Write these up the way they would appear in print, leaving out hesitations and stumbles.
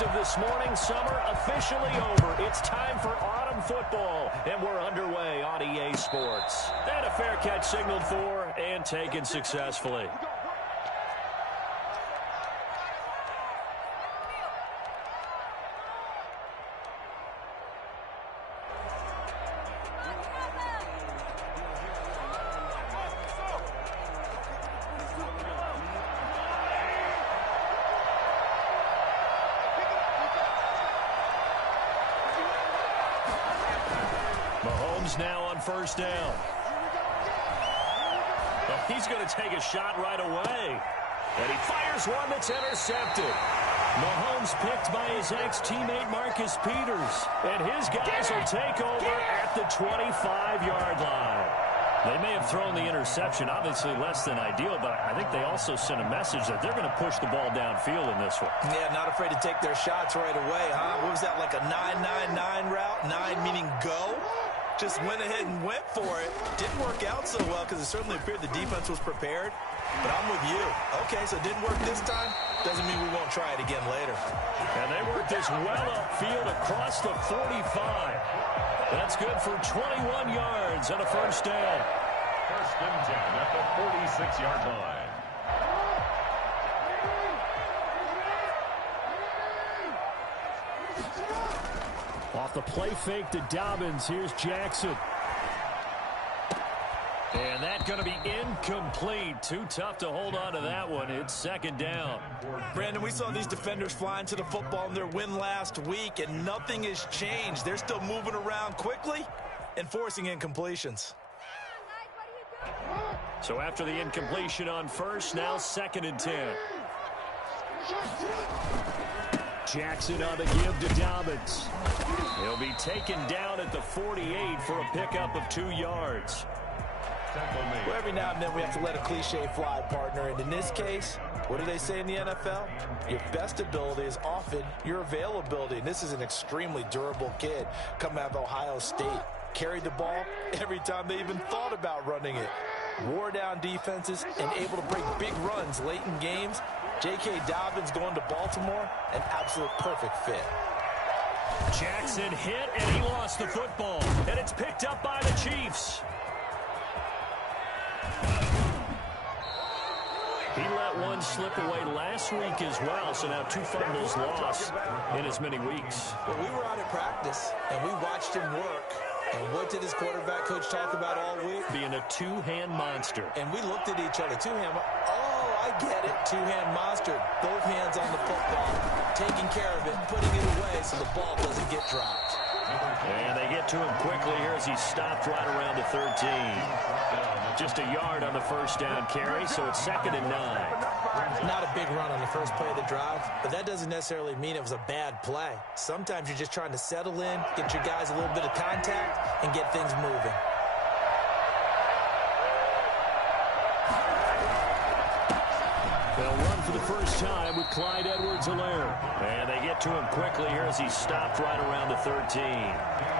exclusive this morning. Summer officially over. It's time for autumn football, and we're underway on EA Sports. And a fair catch signaled for and taken successfully. Now on first down. Well, he's going to take a shot right away. And he fires one that's intercepted. Mahomes picked by his ex-teammate Marcus Peters. And his guys will take over at the 25-yard line. They may have thrown the interception, obviously less than ideal, but I think they also sent a message that they're going to push the ball downfield in this one. Yeah, not afraid to take their shots right away, huh? What was that, like a 9-9-9 route? 9 meaning go? Just went ahead and went for it. Didn't work out so well because it certainly appeared the defense was prepared. But I'm with you. Okay, so it didn't work this time. Doesn't mean we won't try it again later. And they worked this well upfield across the 45. That's good for 21 yards and a first down. First and 10 at the 46-yard line. Off the play fake to Dobbins. Here's Jackson. And that's going to be incomplete. Too tough to hold on to that one. It's second down. Brandon, we saw these defenders flying to the football in their win last week, and nothing has changed. They're still moving around quickly and forcing incompletions. So after the incompletion on first, now second and 10. Jackson on the give to Dobbins. He'll be taken down at the 48 for a pickup of 2 yards. Well, every now and then we have to let a cliche fly, partner. And in this case, what do they say in the NFL? Your best ability is often your availability. And this is an extremely durable kid coming out of Ohio State. Carried the ball every time they even thought about running it. Wore down defenses and able to break big runs late in games. J.K. Dobbins going to Baltimore, an absolute perfect fit. Jackson hit, and he lost the football. And it's picked up by the Chiefs. He let one slip away last week as well, so now 2 fumbles lost in as many weeks. Well, we were out at practice, and we watched him work. And what did his quarterback coach talk about all week? Being a two-hand monster. And we looked at each other. Two-hand. Oh, I get it. Two-hand monster. Both hands on the football. Taking care of it, putting it away so the ball doesn't get dropped. And they get to him quickly here as he stopped right around the 13. Just a yard on the first down carry, so it's second and 9. Not a big run on the first play of the drive, but that doesn't necessarily mean it was a bad play. Sometimes you're just trying to settle in, get your guys a little bit of contact, and get things moving. They'll run for the first time with Clyde Edwards-Helaire. And they get to him quickly here as he stopped right around the 13.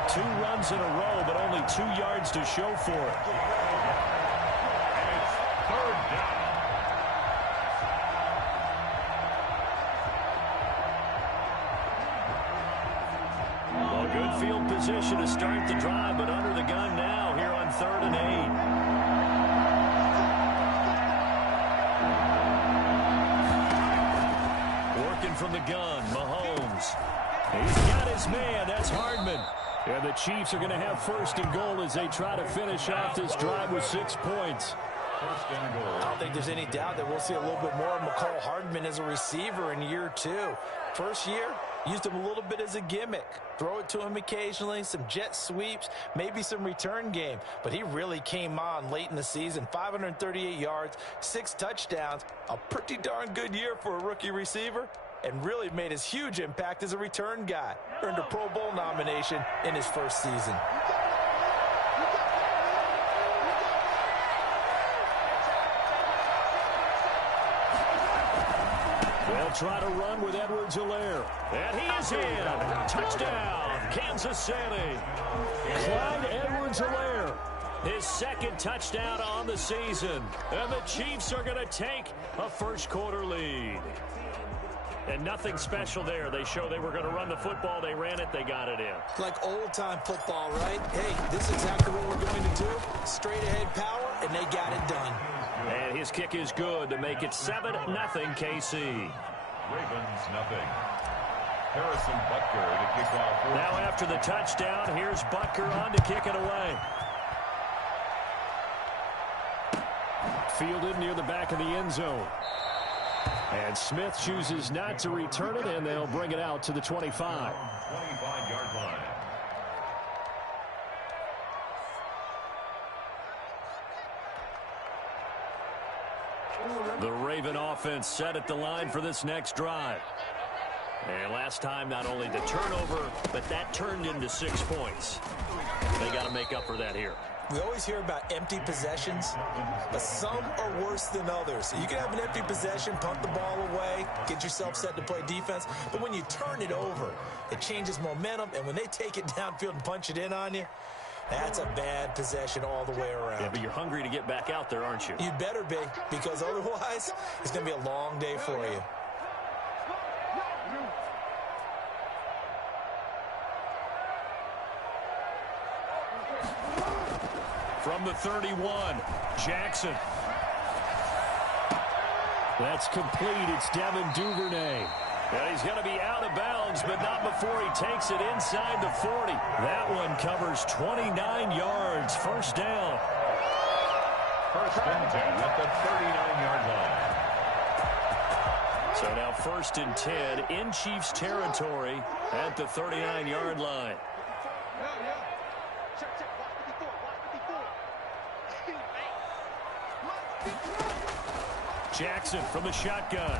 2 runs in a row, but only 2 yards to show for it. It's third down. Well, good field position to start the drive, but under the gun now here on 3rd and 8. From the gun, Mahomes. He's got his man. That's Hardman. And the Chiefs are going to have first and goal as they try to finish off this drive with 6 points. I don't think there's any doubt that we'll see a little bit more of McCall Hardman as a receiver in year 2. First year, used him a little bit as a gimmick. Throw it to him occasionally, some jet sweeps, maybe some return game. But he really came on late in the season. 538 yards, 6 touchdowns. A pretty darn good year for a rookie receiver. And really made his huge impact as a return guy. Earned a Pro Bowl nomination in his first season. They'll try to run with Edwards-Helaire. And he is in. Touchdown, Kansas City. Clyde Edwards-Helaire. His second touchdown on the season. And the Chiefs are going to take a first quarter lead. And nothing special there. They show they were going to run the football. They ran it. They got it in. Like old-time football, right? Hey, this is exactly what we're going to do. Straight-ahead power, and they got it done. And his kick is good to make it 7-0 KC. Ravens, nothing. Harrison Butker to kick off. Now after the touchdown, here's Butker on to kick it away. Fielded near the back of the end zone. And Smith chooses not to return it, and they'll bring it out to the 25. 25-yard line. The Raven offense set at the line for this next drive. And last time, not only the turnover, but that turned into 6 points. They got to make up for that here. We always hear about empty possessions, but some are worse than others. You can have an empty possession, punt the ball away, get yourself set to play defense, but when you turn it over, it changes momentum, and when they take it downfield and punch it in on you, that's a bad possession all the way around. Yeah, but you're hungry to get back out there, aren't you? You better be, because otherwise, it's going to be a long day for you. From the 31, Jackson. That's complete. It's Devin Duvernay. And he's going to be out of bounds, but not before he takes it inside the 40. That one covers 29 yards. First down. First and 10 at the 39-yard line. So now first and 10 in Chiefs territory at the 39-yard line. Jackson from the shotgun.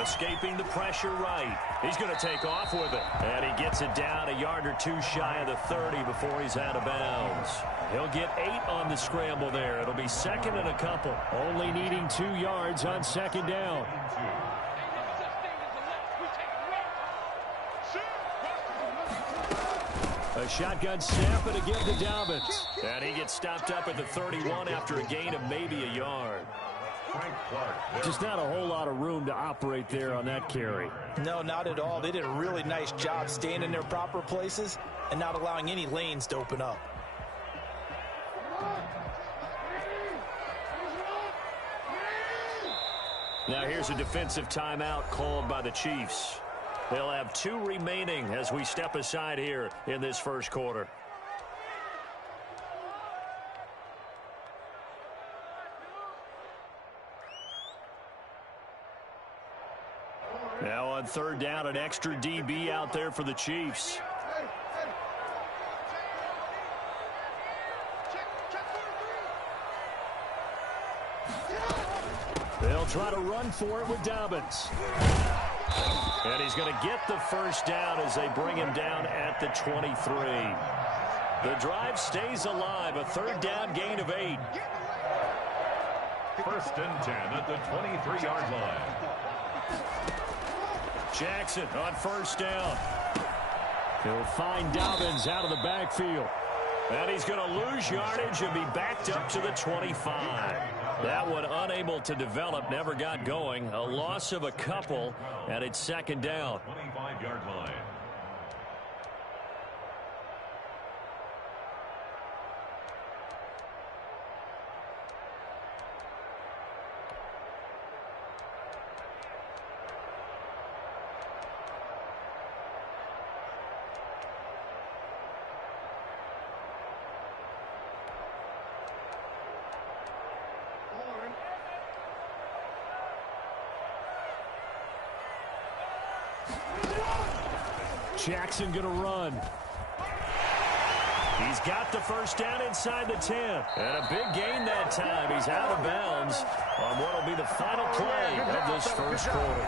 Escaping the pressure right. He's going to take off with it. And he gets it down a yard or two shy of the 30 before he's out of bounds. He'll get 8 on the scramble there. It'll be second and a couple. Only needing 2 yards on second down. A shotgun snap and a give to Dobbins. And he gets stopped up at the 31 after a gain of maybe a yard. Just not a whole lot of room to operate there on that carry. No, not at all. They did a really nice job staying in their proper places and not allowing any lanes to open up. Now here's a defensive timeout called by the Chiefs. They'll have 2 remaining as we step aside here in this first quarter. Now on third down, an extra DB out there for the Chiefs. They'll try to run for it with Dobbins. And he's going to get the first down as they bring him down at the 23. The drive stays alive, a third down gain of 8. First and 10 at the 23-yard line. Jackson on first down. He'll find Dobbins out of the backfield. And he's going to lose yardage and be backed up to the 25. That one unable to develop, never got going. A loss of a couple, and it's second down. 25-yard line. Jackson going to run. He's got the first down inside the 10. And a big gain that time. He's out of bounds on what will be the final play of this first quarter.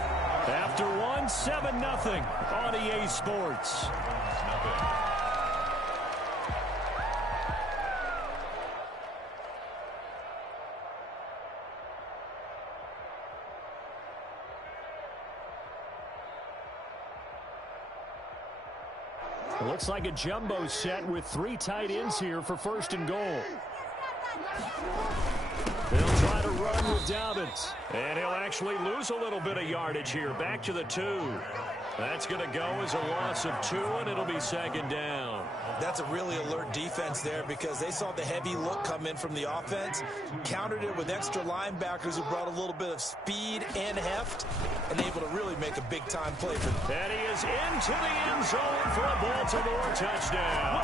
After one, 7-0 on EA Sports. Looks like a jumbo set with 3 tight ends here for first and goal. They'll try to run with Dobbins. And he'll actually lose a little bit of yardage here. Back to the 2. That's going to go as a loss of 2, and it'll be second down. That's a really alert defense there because they saw the heavy look come in from the offense, countered it with extra linebackers who brought a little bit of speed and heft, and able to really make a big-time play for them. And he is into the end zone for a Baltimore touchdown.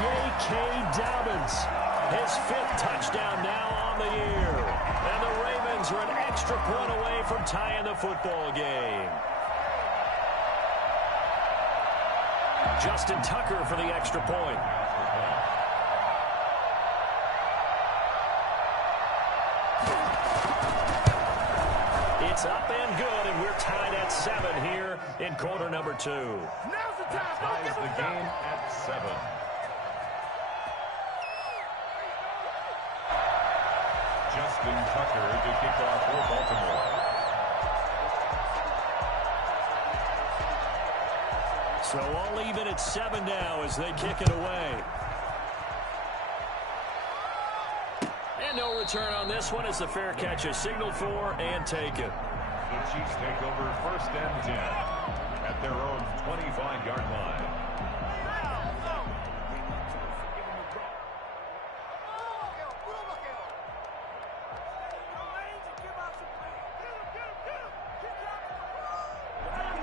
J.K. Dobbins, his 5th touchdown now on the year. And the Ravens are an extra point away from tying the football game. Justin Tucker for the extra point. It's up and good, and we're tied at 7 here in quarter number 2. Now's the time. Ties the game at 7. Justin Tucker to kick off for Baltimore. So all even at 7 now as they kick it away. And no return on this one as the fair catch is signaled for and taken. The Chiefs take over 1st and 10 at their own 25-yard line.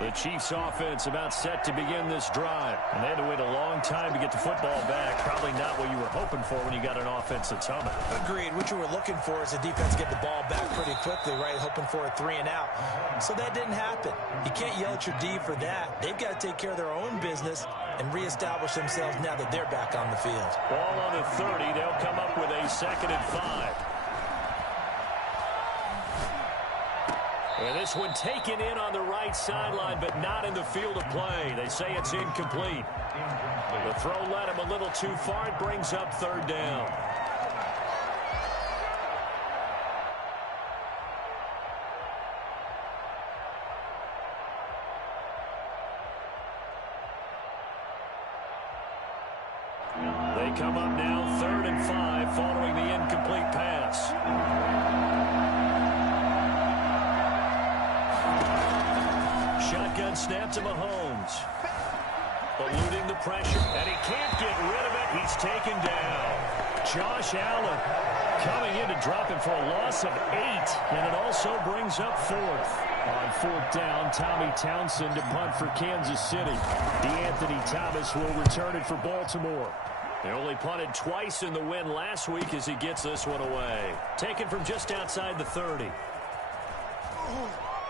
The Chiefs offense about set to begin this drive. And they had to wait a long time to get the football back. Probably not what you were hoping for when you got an offense that's humming. Agreed. What you were looking for is the defense get the ball back pretty quickly, right? Hoping for a 3 and out. So that didn't happen. You can't yell at your D for that. They've got to take care of their own business and reestablish themselves now that they're back on the field. Ball on the 30. They'll come up with a 2nd and 5. And this one taken in on the right sideline, but not in the field of play. They say it's incomplete. The throw led him a little too far. It brings up 3rd down. They come up now 3rd and 5 following the incomplete pass. Shotgun snap to Mahomes. Eluding the pressure, and he can't get rid of it. He's taken down. Josh Allen coming in to drop him for a loss of 8, and it also brings up 4th. On 4th down, Tommy Townsend to punt for Kansas City. DeAnthony Thomas will return it for Baltimore. They only punted twice in the win last week as he gets this one away. Taken from just outside the 30.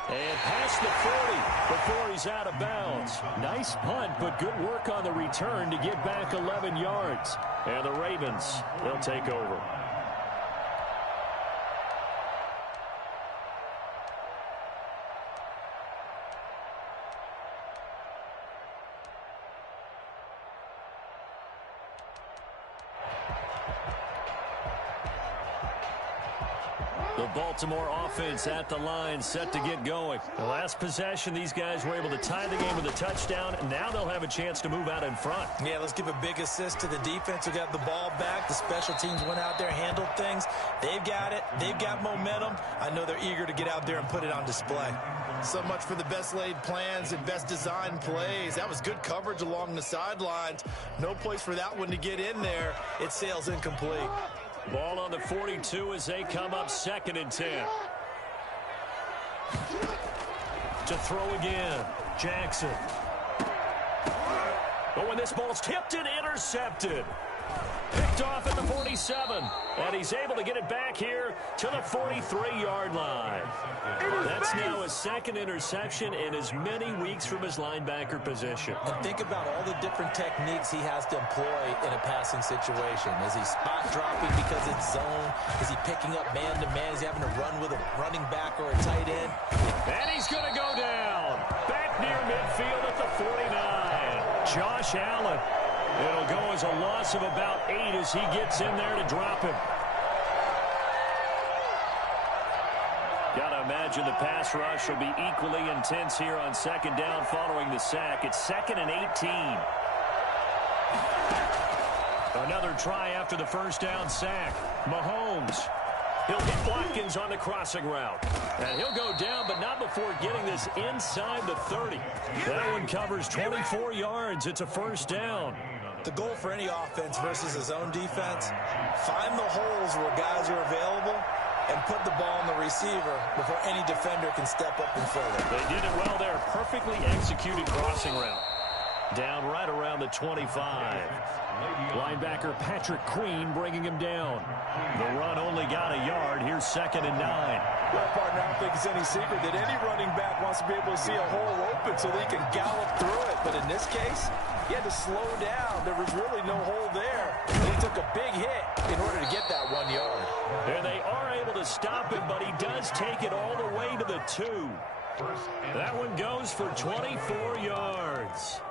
And past the 40 before he's out of bounds. Nice punt, but good work on the return to get back 11 yards. And the Ravens, they'll take over. The Baltimore offense at the line, set to get going. The last possession, these guys were able to tie the game with a touchdown, and now they'll have a chance to move out in front. Yeah, let's give a big assist to the defense who got the ball back. The special teams went out there, handled things. They've got it. They've got momentum. I know they're eager to get out there and put it on display. So much for the best laid plans and best designed plays. That was good coverage along the sidelines. No place for that one to get in there. It sails incomplete. Ball on the 42 as they come up 2nd and 10. To throw again, Jackson. But when this ball's tipped and intercepted. Picked off at the 47. And he's able to get it back here to the 43-yard line. That's now his 2nd interception in as many weeks from his linebacker position. And think about all the different techniques he has to employ in a passing situation. Is he spot dropping because it's zone? Is he picking up man-to-man? Is he having to run with a running back or a tight end? And he's going to go down. Back near midfield at the 49. Josh Allen. It'll go as a loss of about 8 as he gets in there to drop him. Gotta imagine the pass rush will be equally intense here on 2nd down following the sack. It's 2nd and 18. Another try after the first down sack. Mahomes. He'll get Watkins on the crossing route. And he'll go down, but not before getting this inside the 30. That one covers 24 yards. It's a first down. The goal for any offense versus his own defense, find the holes where guys are available and put the ball on the receiver before any defender can step up and fill it. They did it well there. Perfectly executed crossing route. Down right around the 25. Linebacker Patrick Queen bringing him down. The run only got a yard. Here's 2nd and 9. Well, partner, I don't think it's any secret that any running back wants to be able to see a hole open so they can gallop through it. But in this case, he had to slow down. There was really no hole there. He took a big hit in order to get that 1 yard. And they are able to stop him, but he does take it all the way to the 2. That one goes for 24 yards.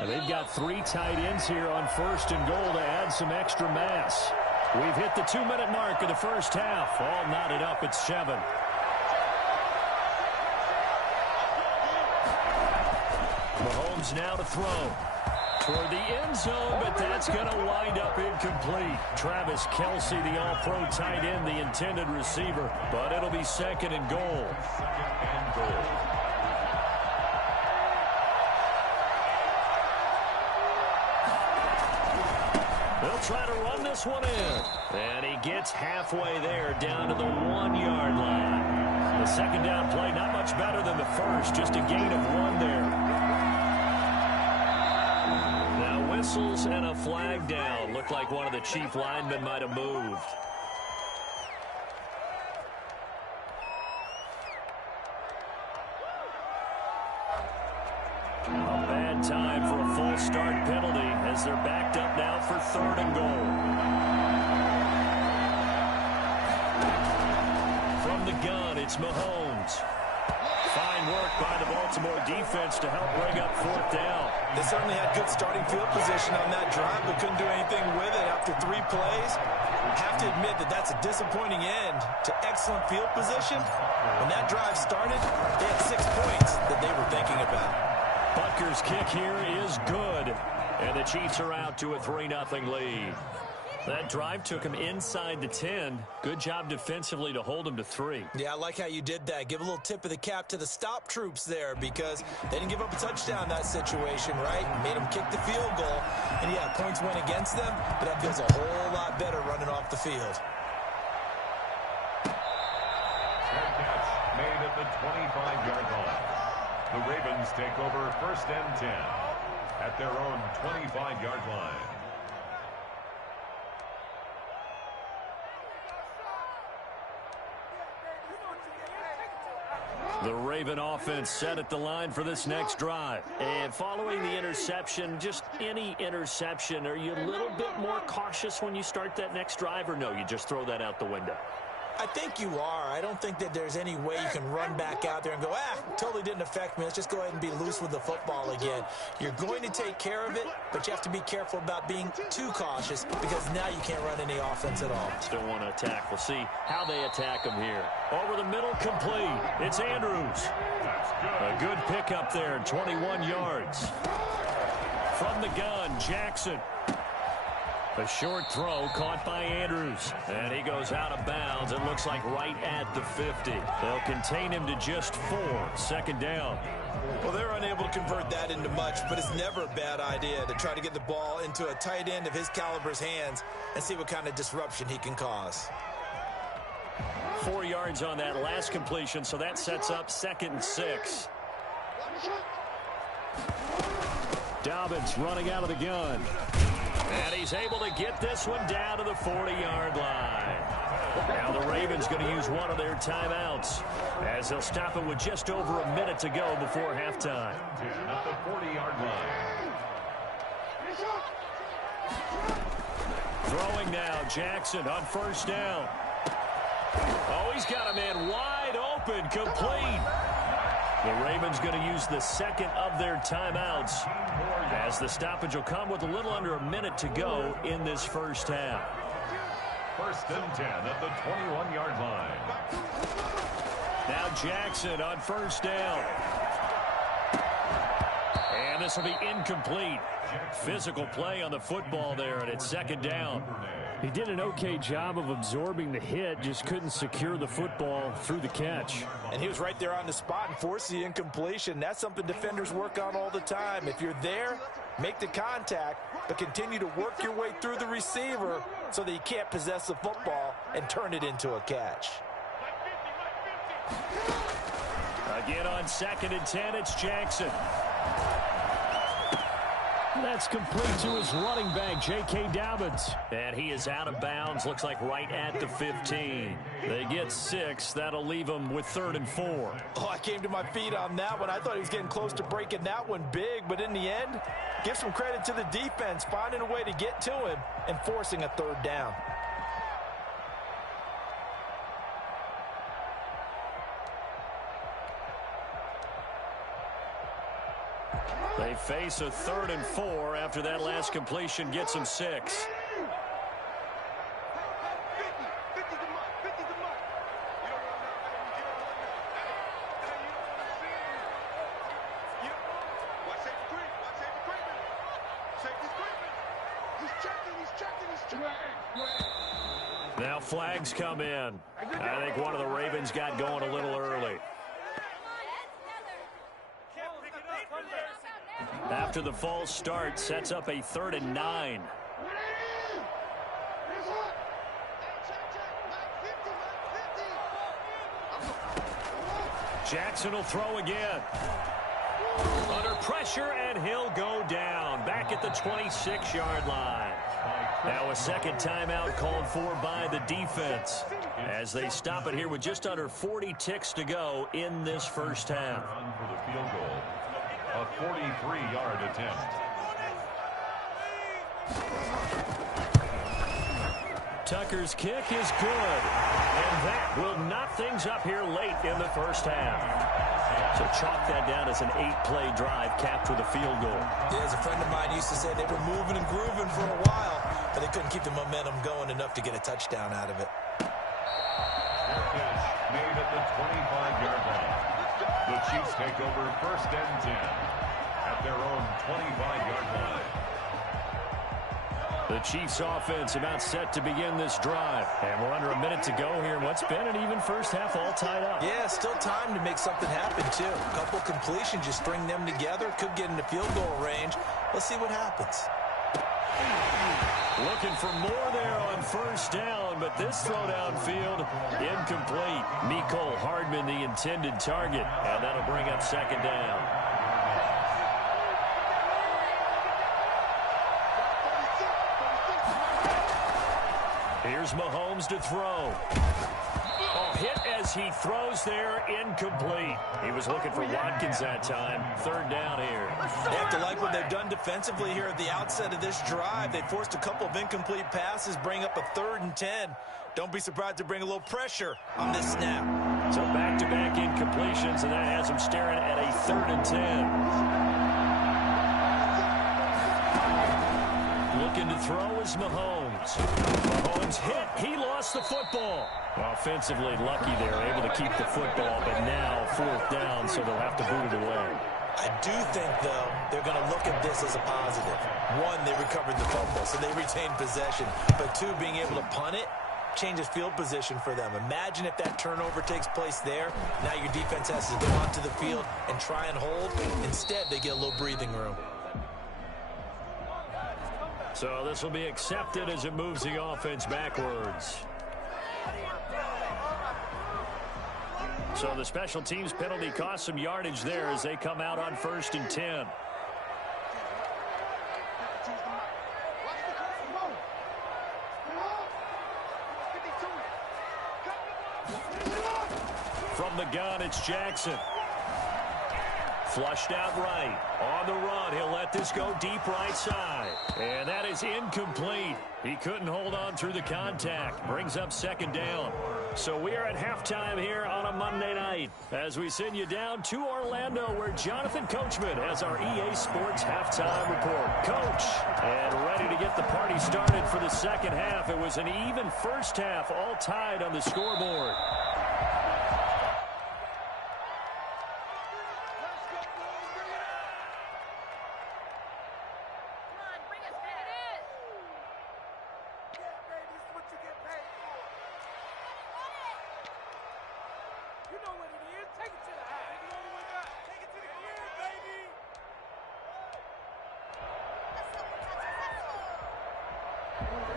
And they've got 3 tight ends here on 1st and goal to add some extra mass. We've hit the 2-minute mark of the first half. All knotted up at 7. Mahomes now to throw. Toward the end zone, but that's going to wind up incomplete. Travis Kelce, the all-pro tight end, the intended receiver. But it'll be 2nd and goal. They'll try to run this one in. And he gets halfway there, down to the 1-yard line. The 2nd down play, not much better than the first, just a gain of 1 there. Whistles and a flag down. Looked like one of the chief linemen might have moved. A bad time for a false start penalty as they're backed up now for 3rd and goal. From the gun, it's Mahomes. Fine work by the Baltimore defense to help bring up 4th down. They certainly had good starting field position on that drive, but couldn't do anything with it after 3 plays. Have to admit that that's a disappointing end to excellent field position. When that drive started, they had 6 points that they were thinking about. Butker's kick here is good, and the Chiefs are out to a 3-0 lead. That drive took him inside the 10. Good job defensively to hold him to 3. Yeah, I like how you did that. Give a little tip of the cap to the stop troops there because they didn't give up a touchdown in that situation, right? Made them kick the field goal. And, yeah, points went against them, but that feels a whole lot better running off the field. Fair catch made at the 25-yard line. The Ravens take over 1st and 10 at their own 25-yard line. The Raven offense set at the line for this next drive. And following the interception, just any interception, are you a little bit more cautious when you start that next drive, or no, you just throw that out the window? I think you are. I don't think that there's any way you can run back out there and go, totally didn't affect me. Let's just go ahead and be loose with the football again. You're going to take care of it, but you have to be careful about being too cautious because now you can't run any offense at all. Still want to attack. We'll see how they attack him here. Over the middle, complete. It's Andrews. A good pickup there, 21 yards. From the gun, Jackson. A short throw caught by Andrews. And he goes out of bounds. It looks like right at the 50. They'll contain him to just 4. 2nd down. Well, they're unable to convert that into much, but it's never a bad idea to try to get the ball into a tight end of his caliber's hands and see what kind of disruption he can cause. 4 yards on that last completion, so that sets up 2nd and 6. Dobbins running out of the gun. And he's able to get this one down to the 40-yard line. Now the Ravens going to use one of their timeouts as they'll stop it with just over a minute to go before halftime. At the 40-yard line. Throwing now, Jackson on 1st down. Oh, he's got a man wide open, complete. The Ravens going to use the 2nd of their timeouts as the stoppage will come with a little under a minute to go in this first half. 1st and 10 at the 21-yard line. Now Jackson on 1st down. this will be incomplete. Physical play on the football there, and it's second down. He did an okay job of absorbing the hit, just couldn't secure the football through the catch. And he was right there on the spot and forced the incompletion. That's something defenders work on all the time. If you're there, make the contact, but continue to work your way through the receiver so that you can't possess the football and turn it into a catch. Again on 2nd and 10, it's Jackson. That's complete to his running back, J.K. Dobbins. And he is out of bounds, looks like right at the 15. They get 6. That'll leave them with 3rd and 4. Oh, I came to my feet on that one. I thought he was getting close to breaking that one big, but in the end, give some credit to the defense, finding a way to get to him and forcing a 3rd down. They face a 3rd and 4 after that last completion gets them 6. Now flags come in. I think one of the Ravens got going a little early. After the false start, sets up a 3rd and 9. Jackson will throw again. Under pressure, and he'll go down. Back at the 26-yard line. Now a second timeout called for by the defense as they stop it here with just under 40 ticks to go in this first half. For the field goal. A 43-yard attempt. Tucker's kick is good. And that will knock things up here late in the first half. So chalk that down as an 8-play drive capped with a field goal. Yeah, as a friend of mine used to say, they were moving and grooving for a while, but they couldn't keep the momentum going enough to get a touchdown out of it. Catch made at the 25-yard line. The Chiefs take over 1st and 10 at their own 25-yard line. The Chiefs offense about set to begin this drive. And we're under a minute to go here. What's been an even first half all tied up. Yeah, still time to make something happen, too. A couple completions, just string them together. Could get into field goal range. Let's see what happens. Looking for more there on 1st down, but this throw downfield incomplete. Mecole Hardman the intended target, and that'll bring up 2nd down. Here's Mahomes to throw. Oh, hit as he throws there, incomplete. He was looking for Watkins that time. 3rd down here. They have to like what they've done defensively here at the outset of this drive. They forced a couple of incomplete passes, bring up a 3rd and 10. Don't be surprised to bring a little pressure on this snap. So back-to-back incompletions, and that has them staring at a 3rd and 10. Looking to throw is Mahomes. Mahomes hit. He lost the football. Offensively lucky they're able to keep the football, but now 4th down, so they'll have to boot it away. I do think, though, they're going to look at this as a positive. One, they recovered the fumble, so they retained possession. But two, being able to punt it changes field position for them. Imagine if that turnover takes place there. Now your defense has to go onto the field and try and hold. Instead, they get a little breathing room. So this will be accepted as it moves the offense backwards. So the special teams penalty cost some yardage there as they come out on 1st and 10. From the gun, it's Jackson. Flushed out right. On the run, he'll let this go deep right side. And that is incomplete. He couldn't hold on through the contact. Brings up 2nd down. So we are at halftime here on a Monday night as we send you down to Orlando where Jonathan Coachman has our EA Sports halftime report. Coach, and ready to get the party started for the second half. It was an even first half, all tied on the scoreboard.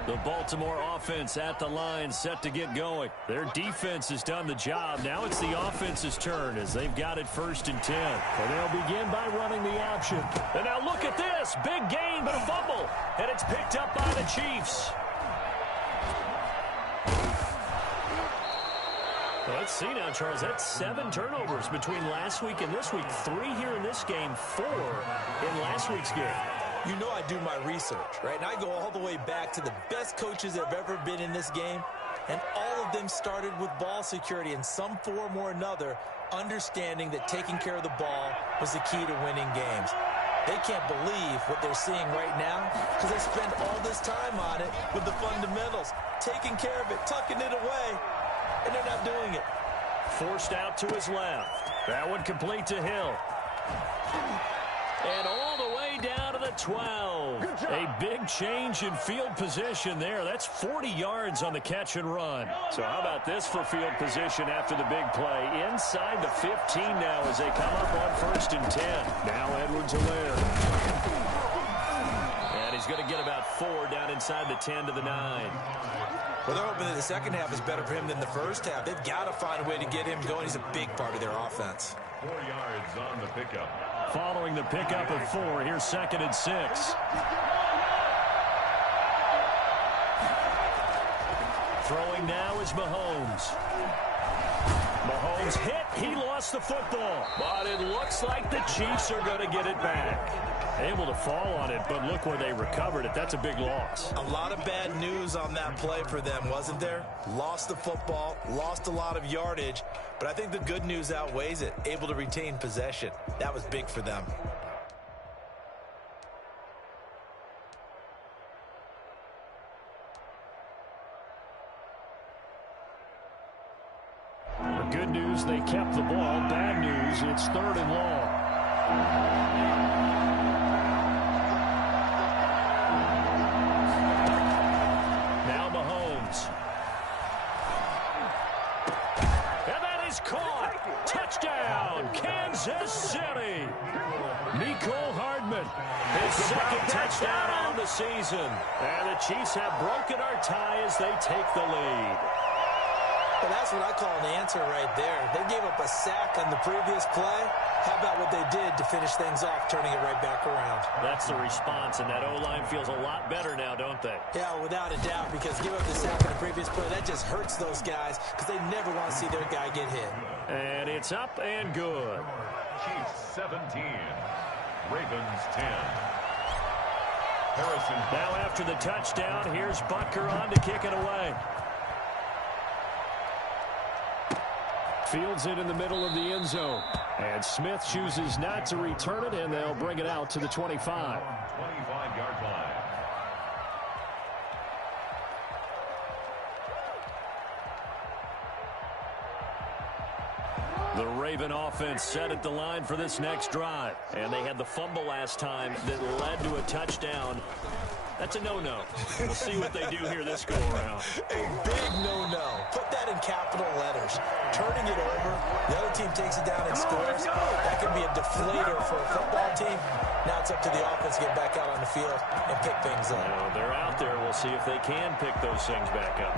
The Baltimore offense at the line, set to get going. Their defense has done the job. Now it's the offense's turn as they've got it 1st and 10. And they'll begin by running the option. And now look at this. Big gain, but a fumble. And it's picked up by the Chiefs. Well, let's see now, Charles. That's 7 turnovers between last week and this week. 3 here in this game, 4 in last week's game. You know I do my research, right? And I go all the way back to the best coaches that have ever been in this game. And all of them started with ball security in some form or another, understanding that taking care of the ball was the key to winning games. They can't believe what they're seeing right now because they spend all this time on it with the fundamentals, taking care of it, tucking it away, and they're not doing it. Forced out to his left. That one complete to Hill. And all the way down to the 12. A big change in field position there. That's 40 yards on the catch and run. So how about this for field position after the big play? Inside the 15 now as they come up on 1st and 10. Now Edwards-Helaire. And he's going to get about 4 down inside the 10 to the 9. Well, they're hoping that the second half is better for him than the first half. They've got to find a way to get him going. He's a big part of their offense. 4 yards on the pickup. Following the pickup of 4, here's 2nd and 6. Throwing now is Mahomes. Mahomes hit. He lost the football. But it looks like the Chiefs are going to get it back. Able to fall on it, but look where they recovered it. That's a big loss. A lot of bad news on that play for them, wasn't there? Lost the football, lost a lot of yardage, but I think the good news outweighs it. Able to retain possession. That was big for them. The good news, they kept the ball. Bad news, it's 3rd and long. Touchdown, Kansas City. Mecole Hardman, his 2nd touchdown on the season. And the Chiefs have broken our tie as they take the lead. Well, that's what I call an answer right there. They gave up a sack on the previous play. How about what they did to finish things off, turning it right back around? That's the response, and that O-line feels a lot better now, don't they? Yeah, without a doubt, because give up the sack on the previous play, that just hurts those guys because they never want to see their guy get hit. And it's up and good. Chiefs 17, Ravens 10. Harrison. Now after the touchdown, here's Butker on to kick it away. Fields it in the middle of the end zone. And Smith chooses not to return it, and they'll bring it out to the 25. 25-yard line. The Raven offense set at the line for this next drive. And they had the fumble last time that led to a touchdown. That's a no-no. We'll see what they do here this go-around. A big no-no. Put that in capital letters. Turning it over, the other team takes it down and scores. That can be a deflator for a football team. Now it's up to the offense to get back out on the field and pick things up. Well, they're out there. We'll see if they can pick those things back up.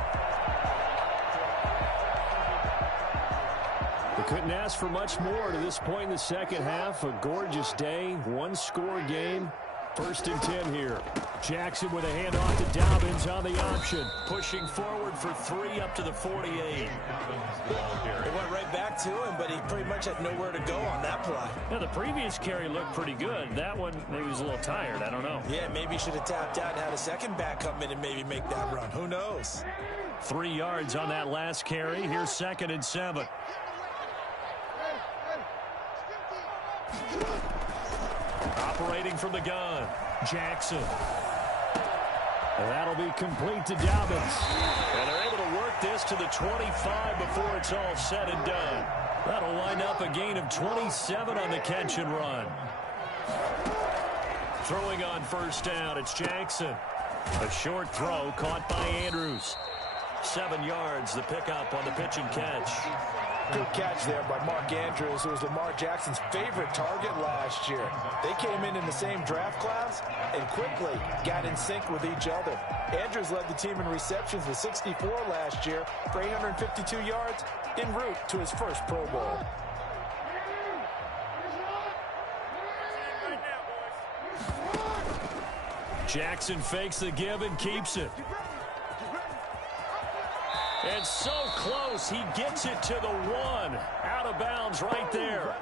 They couldn't ask for much more to this point in the second half. A gorgeous day, one-score game. 1st and 10 here. Jackson with a handoff to Dobbins on the option. Pushing forward for 3 up to the 48. It went right back to him, but he pretty much had nowhere to go on that play. Now, the previous carry looked pretty good. That one, maybe he was a little tired. I don't know. Yeah, maybe he should have tapped out and had a second back come in and maybe make that run. Who knows? 3 yards on that last carry. Here's 2nd and 7. Operating from the gun, Jackson. And that'll be complete to Dobbins. And they're able to work this to the 25 before it's all said and done. That'll wind up a gain of 27 on the catch and run. Throwing on 1st down, it's Jackson. A short throw caught by Andrews. 7 yards, the pickup on the pitch and catch. Good catch there by Mark Andrews, who was Lamar Jackson's favorite target last year. They came in the same draft class and quickly got in sync with each other. Andrews led the team in receptions with 64 last year for 852 yards en route to his first Pro Bowl. Jackson fakes the give and keeps it. And so close, he gets it to the 1. Out of bounds right there.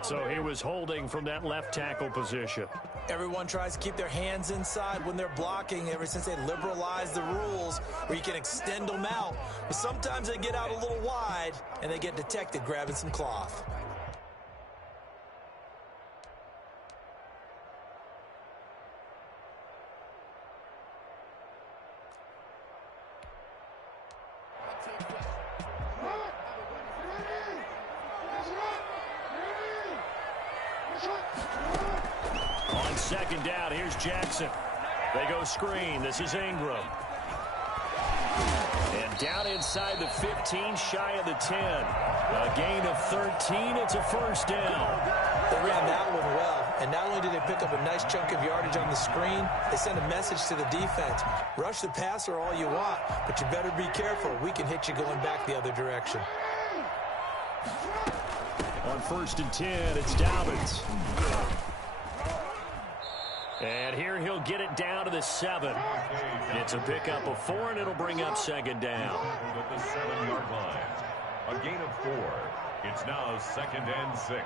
So he was holding from that left tackle position. Everyone tries to keep their hands inside when they're blocking ever since they liberalized the rules where you can extend them out. But sometimes they get out a little wide and they get detected grabbing some cloth. On second down, here's Jackson. They go screen. This is Ingram. And down inside the 15, shy of the 10. A gain of 13. It's a first down. They ran that one well, and not only did they pick up a nice chunk of yardage on the screen, they sent a message to the defense. Rush the passer all you want, but you better be careful. We can hit you going back the other direction. On first and 10, it's Dobbins. And here he'll get it down to the 7. It's a pickup of 4, and it'll bring up second down. At the 7-yard line. A gain of 4. It's now second and 6.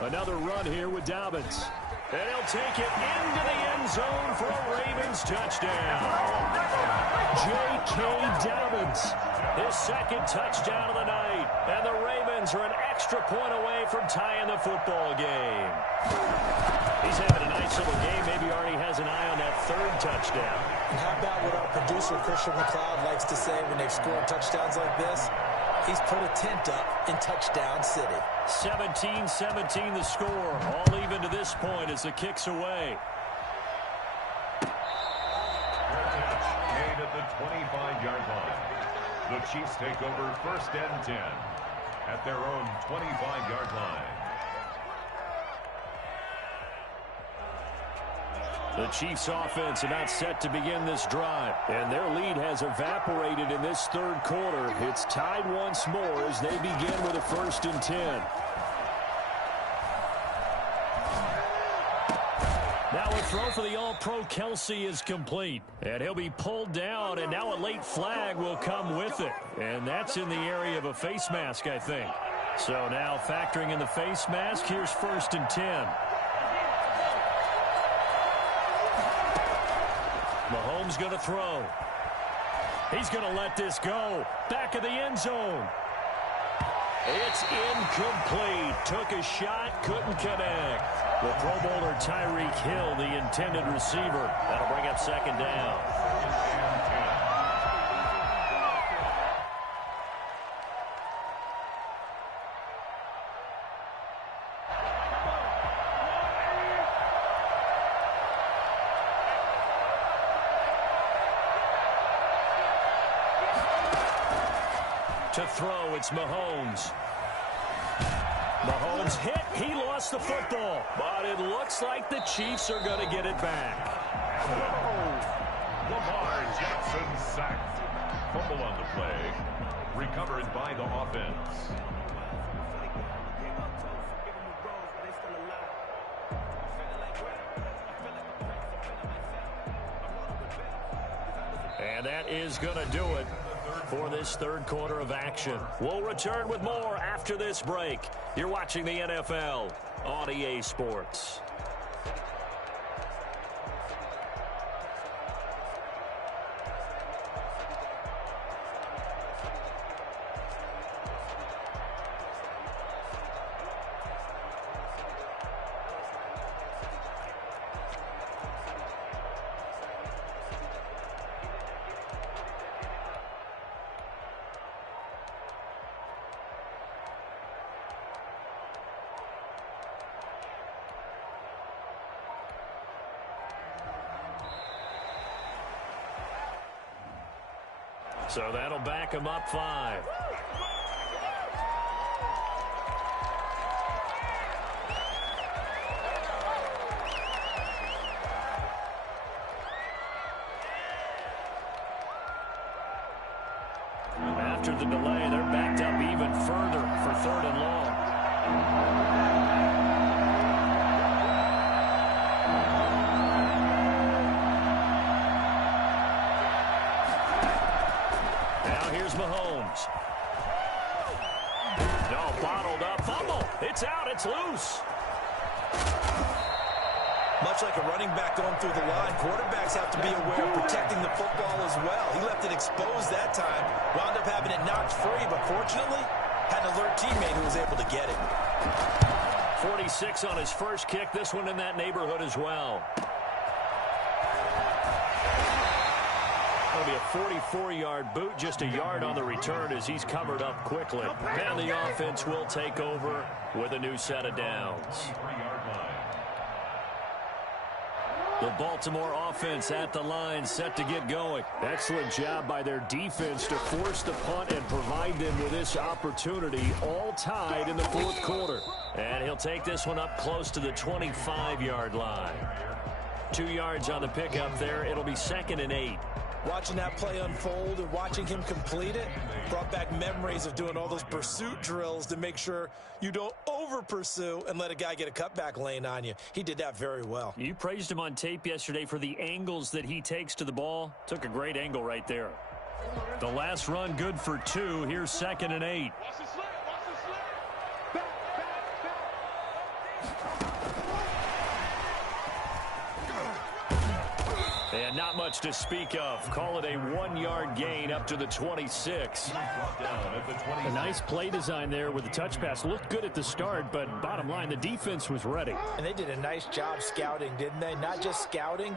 Another run here with Dobbins. And he'll take it into the end zone for a Ravens touchdown. J.K. Dobbins, his second touchdown of the night. And the Ravens are an extra point away from tying the football game. He's having a nice little game. Maybe already has an eye on that third touchdown. And how about what our producer, Christian McLeod, likes to say when they've scored touchdowns like this? He's put a tent up in Touchdown City. 17-17 the score. All even to this point as the kick's away. Made at the 25-yard line. The Chiefs take over first and 10 at their own 25-yard line. The Chiefs offense about set to begin this drive, and their lead has evaporated in this third quarter. It's tied once more as they begin with a first and 10. Now a throw for the All-Pro Kelsey is complete, and he'll be pulled down, and now a late flag will come with it, and that's in the area of a face mask, I think. So now factoring in the face mask, here's first and 10. Mahomes going to throw. He's going to let this go. Back of the end zone. It's incomplete. Took a shot, couldn't connect. The Pro Bowler Tyreek Hill, the intended receiver. That'll bring up second down. To throw, it's Mahomes. Mahomes hit. He lost the football. But it looks like the Chiefs are going to get it back. Lamar Jackson sacked. Fumble on the play. Recovered by the offense. And that is going to do it for this third quarter of action. We'll return with more after this break. You're watching the NFL on EA Sports. So that'll back him up 5. After the delay, they're backed up even further for 3rd and long. Now here's Mahomes. No, bottled up. Fumble. It's out. It's loose. Much like a running back going through the line, quarterbacks have to be aware of protecting the football as well. He left it exposed that time, wound up having it knocked free, but fortunately, had an alert teammate who was able to get it. 46 on his first kick. This one in that neighborhood as well. That'll be a 44-yard boot, just a yard on the return as he's covered up quickly. And the offense will take over with a new set of downs. The Baltimore offense at the line, set to get going. Excellent job by their defense to force the punt and provide them with this opportunity, all tied in the 4th quarter. And he'll take this one up close to the 25-yard line. 2 yards on the pickup there. It'll be 2nd and 8. Watching that play unfold and watching him complete it brought back memories of doing all those pursuit drills to make sure you don't over-pursue and let a guy get a cutback lane on you. He did that very well. You praised him on tape yesterday for the angles that he takes to the ball. Took a great angle right there. The last run good for 2. Here's 2nd and 8. And not much to speak of. Call it a 1-yard gain up to the 26. A nice play design there with the touch pass. Looked good at the start, but bottom line, the defense was ready. And they did a nice job scouting, didn't they? Not just scouting,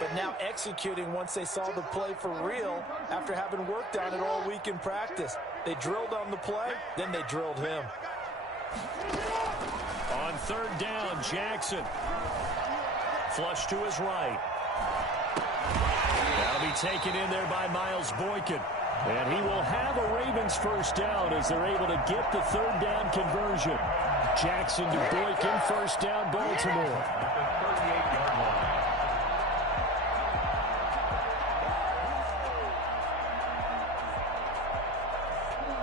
but now executing once they saw the play for real after having worked on it all week in practice. They drilled on the play, then they drilled him. On 3rd down, Jackson. Flush to his right. That'll be taken in there by Miles Boykin. And he will have a Ravens first down as they're able to get the 3rd down conversion. Jackson to Boykin, first down, Baltimore.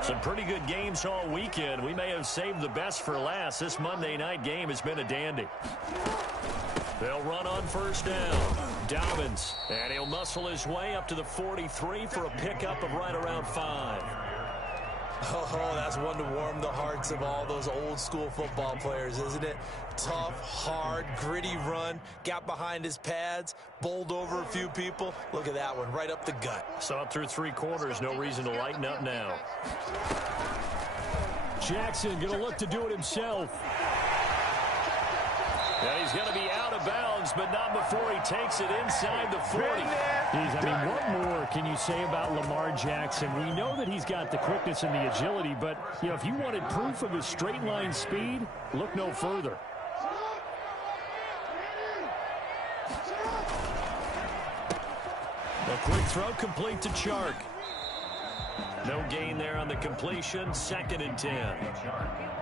Some pretty good games all weekend. We may have saved the best for last. This Monday night game has been a dandy. They'll run on first down. Dobbins, and he'll muscle his way up to the 43 for a pickup of right around 5. Oh, that's one to warm the hearts of all those old school football players, isn't it? Tough, hard, gritty run, got behind his pads, bowled over a few people. Look at that one, right up the gut. Saw it through 3 quarters, no reason to lighten up now. Jackson going to look to do it himself. And he's going to be out of bounds, but not before he takes it inside the 40. I mean, what more can you say about Lamar Jackson? We know that he's got the quickness and the agility, but, you know, if you wanted proof of his straight line speed, look no further. A quick throw complete to Chark. No gain there on the completion. 2nd and 10.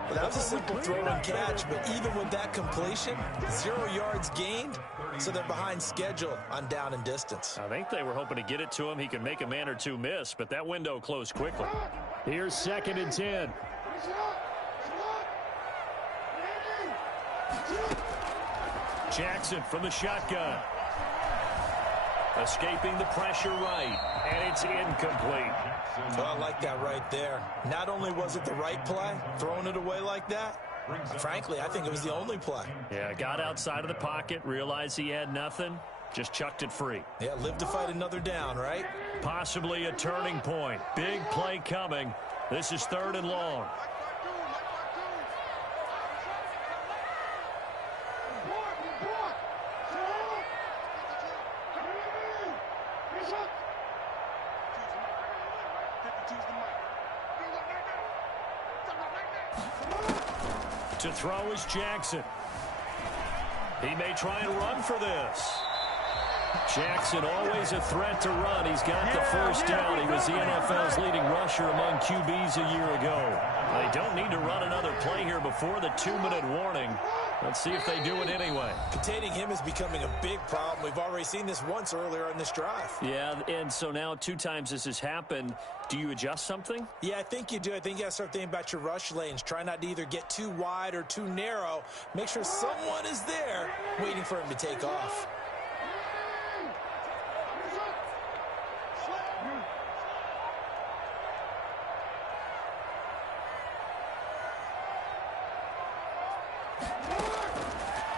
Well, that was a simple throw and catch, but even with that completion, 0 yards gained, so they're behind schedule on down and distance. I think they were hoping to get it to him. He could make a man or two miss, but that window closed quickly. Here's 2nd and 10. Jackson from the shotgun. Escaping the pressure right, and it's incomplete. Well, I like that right there. Not only was it the right play, throwing it away like that, frankly, I think it was the only play. Yeah, got outside of the pocket, realized he had nothing, just chucked it free. Yeah, live to fight another down, right? Possibly a turning point. Big play coming. This is 3rd and long. To throw is Jackson. He may try and run for this. Jackson always a threat to run. He's got the first down. He was the NFL's leading rusher among QBs a year ago. They don't need to run another play here before the 2-minute warning. Let's see if they do it anyway. Containing him is becoming a big problem. We've already seen this once earlier in this drive. Yeah, and so now 2 times this has happened. Do you adjust something? Yeah, I think you do. I think you got to start thinking about your rush lanes. Try not to either get too wide or too narrow. Make sure someone is there waiting for him to take off.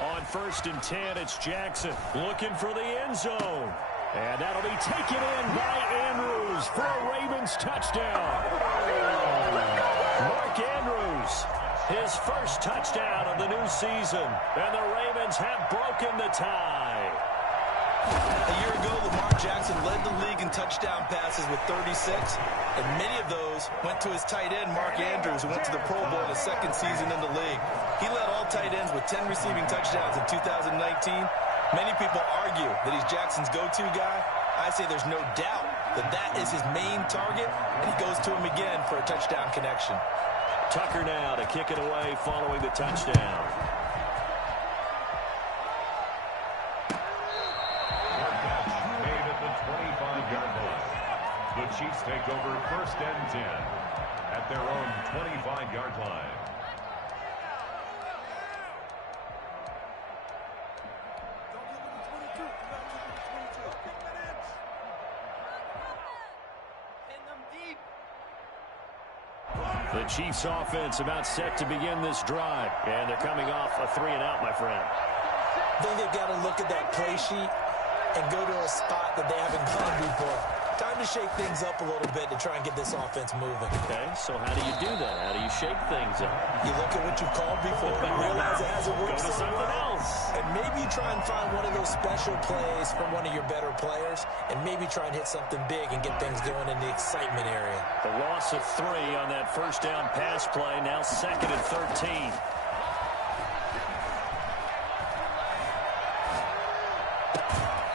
On 1st and 10, it's Jackson looking for the end zone. And that'll be taken in by Andrews for a Ravens touchdown. Mark Andrews, his first touchdown of the new season. And the Ravens have broken the tie. A year ago, Lamar Jackson led the league in touchdown passes with 36, and many of those went to his tight end, Mark Andrews, who went to the Pro Bowl in his second season in the league. He led all tight ends with 10 receiving touchdowns in 2019. Many people argue that he's Jackson's go-to guy. I say there's no doubt that that is his main target, and he goes to him again for a touchdown connection. Tucker now to kick it away following the touchdown. The Chiefs take over 1st and 10 at their own 25-yard line. The Chiefs offense about set to begin this drive. And they're coming off a 3-and-out, my friend. I think they've got to look at that play sheet and go to a spot that they haven't gone before. Time to shake things up a little bit to try and get this offense moving. Okay, so how do you do that? How do you shake things up? You look at what you've called before and realize it hasn't worked Go to something else. And maybe try and find one of those special plays from one of your better players and maybe try and hit something big and get things going in the excitement area. The loss of 3 on that first down pass play, now 2nd and 13.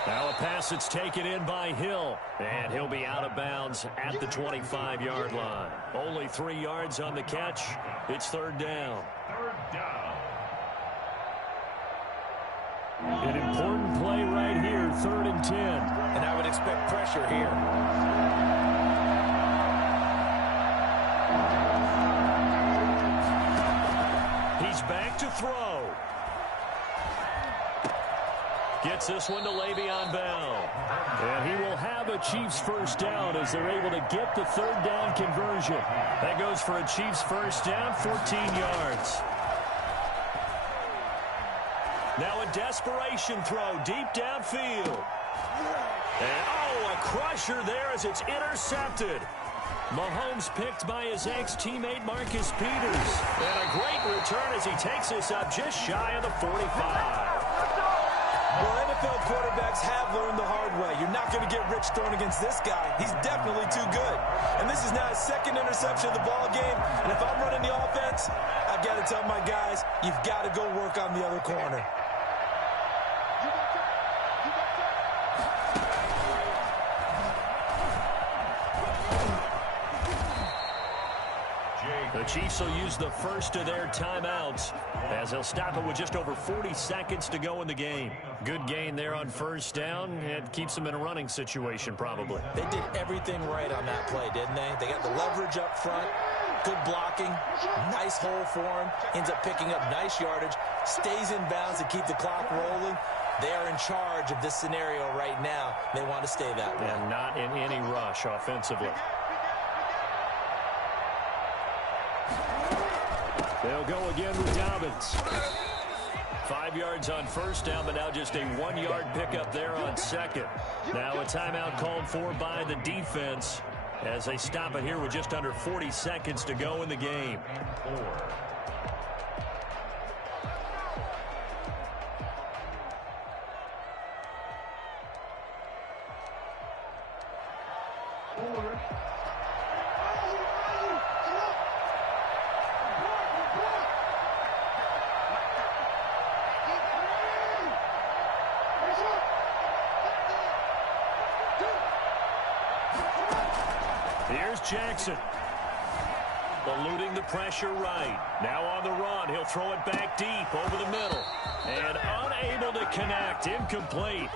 Now a pass that's taken in by Hill. And he'll be out of bounds at the 25-yard line. Only 3 yards on the catch. It's 3rd down. 3rd down. An important play right here, 3rd and 10. And I would expect pressure here. He's back to throw. Gets this one to Le'Veon Bell. And he will have a Chiefs first down as they're able to get the 3rd down conversion. That goes for a Chiefs first down, 14 yards. Now a desperation throw deep downfield. And, a crusher there as it's intercepted. Mahomes picked by his ex-teammate Marcus Peters. And a great return as he takes this up just shy of the 45. Well, NFL quarterbacks have learned the hard way. You're not going to get rich throwing against this guy. He's definitely too good. And this is now his 2nd interception of the ball game. And if I'm running the offense, I've got to tell my guys, you've got to go work on the other corner. The Chiefs will use the first of their timeouts as they'll stop it with just over 40 seconds to go in the game. Good gain there on first down. It keeps them in a running situation probably. They did everything right on that play, didn't they? They got the leverage up front, good blocking, nice hole for him, ends up picking up nice yardage, stays in bounds to keep the clock rolling. They are in charge of this scenario right now. They want to stay that way. And not in any rush offensively. They'll go again with Dobbins. 5 yards on first down, but now just a 1-yard pickup there on 2nd. Now a timeout called for by the defense as they stop it here with just under 40 seconds to go in the game. 4. Here's Jackson. Eluding the pressure right. Now on the run. He'll throw it back deep over the middle. And unable to connect. Incomplete.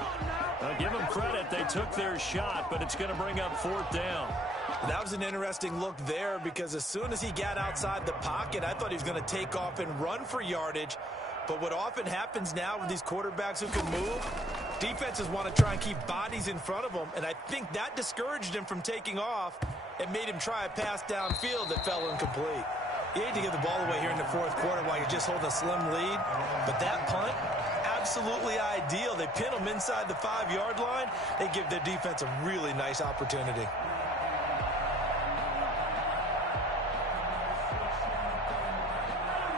Now give them credit. They took their shot, but it's going to bring up 4th down. That was an interesting look there because as soon as he got outside the pocket, I thought he was going to take off and run for yardage. But what often happens now with these quarterbacks who can move, defenses want to try and keep bodies in front of them, and I think that discouraged him from taking off and made him try a pass downfield that fell incomplete. You hate to give the ball away here in the 4th quarter while you're just holding a slim lead, but that punt, absolutely ideal. They pin them inside the 5-yard line. They give their defense a really nice opportunity.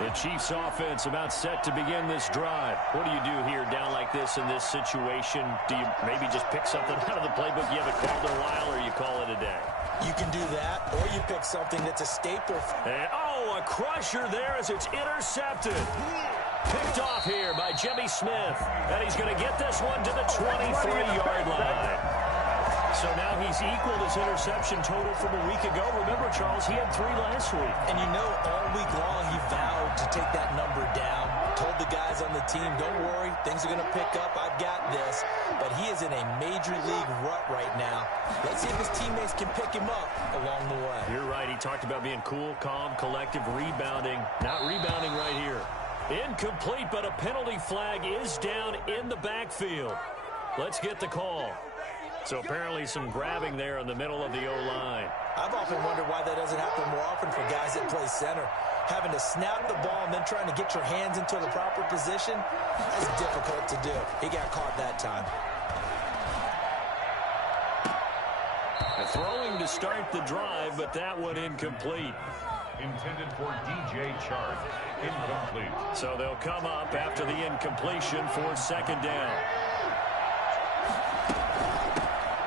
The Chiefs offense about set to begin this drive. What do you do here down like this in this situation? Do you maybe just pick something out of the playbook you haven't called in a while, or you call it a day? You can do that, or you pick something that's a staple. And, a crusher there as it's intercepted. Picked off here by Jimmy Smith. And he's going to get this one to the 23-yard line. So now he's equaled his interception total from a week ago. Remember, Charles, he had 3 last week. And you know, all week long he vowed to take that number down. Told the guys on the team, don't worry, things are going to pick up. I've got this. But he is in a major league rut right now. Let's see if his teammates can pick him up along the way. You're right. He talked about being cool, calm, collective, rebounding. Not rebounding right here. Incomplete, but a penalty flag is down in the backfield. Let's get the call. So apparently some grabbing there in the middle of the O-line. I've often wondered why that doesn't happen more often for guys that play center. Having to snap the ball and then trying to get your hands into the proper position, that's difficult to do. He got caught that time. Throwing to start the drive, but that one incomplete. Intended for DJ Chark. Incomplete. So they'll come up after the incompletion for 2nd down.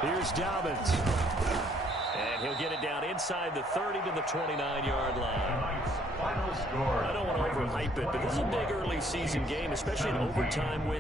Here's Dobbins. And he'll get it down inside the 30 to the 29-yard line. Final score. I don't want to overhype it, but this is a big early season game, especially an overtime win.